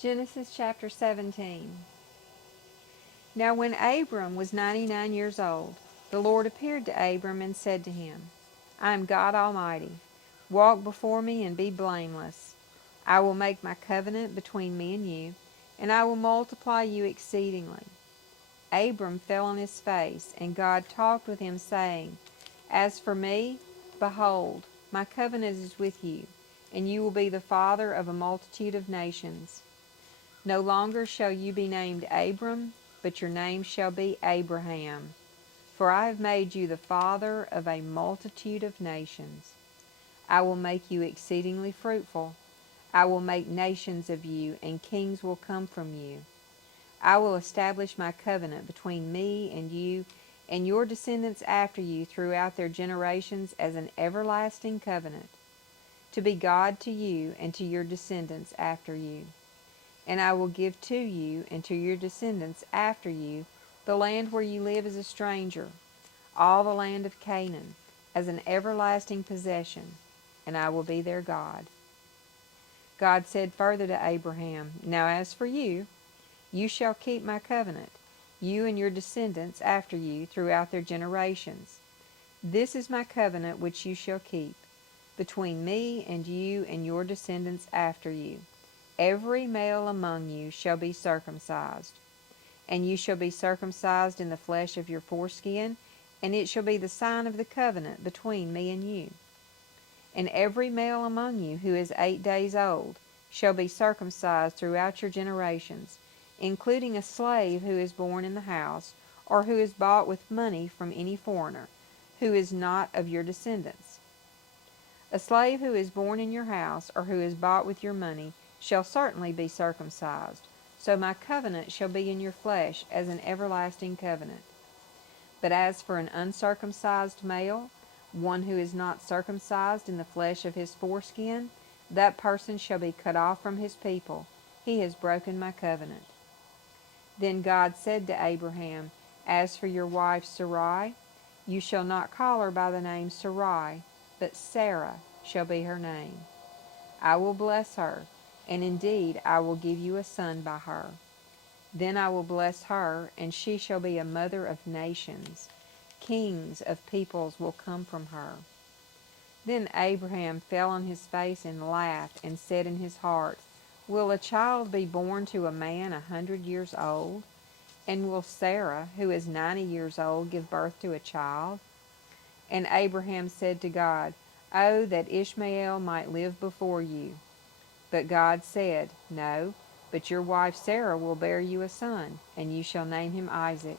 Genesis chapter 17. Now when Abram was 99 years old, the Lord appeared to Abram and said to him, I am God Almighty. Walk before me and be blameless. I will make my covenant between me and you, and I will multiply you exceedingly. Abram fell on his face, and God talked with him, saying, As for me, behold, my covenant is with you, and you will be the father of a multitude of nations. No longer shall you be named Abram, but your name shall be Abraham. For I have made you the father of a multitude of nations. I will make you exceedingly fruitful. I will make nations of you, and kings will come from you. I will establish my covenant between me and you and your descendants after you throughout their generations as an everlasting covenant, to be God to you and to your descendants after you. And I will give to you and to your descendants after you the land where you live as a stranger, all the land of Canaan, as an everlasting possession, and I will be their God. God said further to Abraham, Now as for you, you shall keep my covenant, you and your descendants after you throughout their generations. This is my covenant which you shall keep, between me and you and your descendants after you. Every male among you shall be circumcised, and you shall be circumcised in the flesh of your foreskin, and it shall be the sign of the covenant between me and you. And every male among you who is 8 days old shall be circumcised throughout your generations, including a slave who is born in the house, or who is bought with money from any foreigner, who is not of your descendants. A slave who is born in your house, or who is bought with your money, shall certainly be circumcised. So my covenant shall be in your flesh as an everlasting covenant. But as for an uncircumcised male, one who is not circumcised in the flesh of his foreskin, that person shall be cut off from his people. He has broken my covenant. Then God said to Abraham, As for your wife Sarai, you shall not call her by the name Sarai, but Sarah shall be her name. I will bless her, and indeed I will give you a son by her. Then I will bless her, and she shall be a mother of nations. Kings of peoples will come from her. Then Abraham fell on his face and laughed, and said in his heart, Will a child be born to a man 100 years old? And will Sarah, who is 90 years old, give birth to a child? And Abraham said to God, Oh, that Ishmael might live before you. But God said, No, but your wife Sarah will bear you a son, and you shall name him Isaac.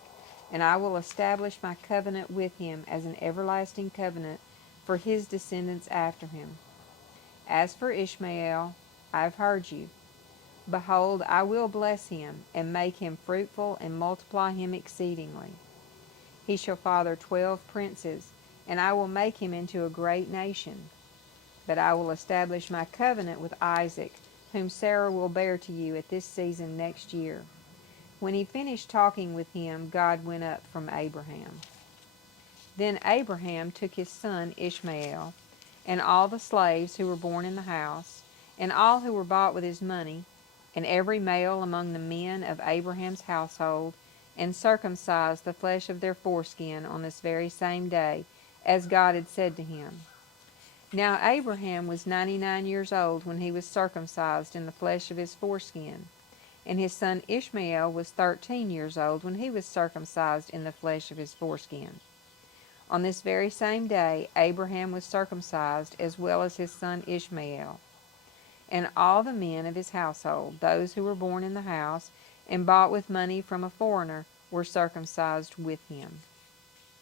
And I will establish my covenant with him as an everlasting covenant for his descendants after him. As for Ishmael, I have heard you. Behold, I will bless him, and make him fruitful, and multiply him exceedingly. He shall father 12 princes, and I will make him into a great nation. But I will establish my covenant with Isaac, whom Sarah will bear to you at this season next year. When he finished talking with him, God went up from Abraham. Then Abraham took his son Ishmael, and all the slaves who were born in the house, and all who were bought with his money, and every male among the men of Abraham's household, and circumcised the flesh of their foreskin on this very same day, as God had said to him. Now Abraham was 99 years old when he was circumcised in the flesh of his foreskin, and his son Ishmael was 13 years old when he was circumcised in the flesh of his foreskin. On this very same day Abraham was circumcised, as well as his son Ishmael. And all the men of his household, those who were born in the house and bought with money from a foreigner, were circumcised with him.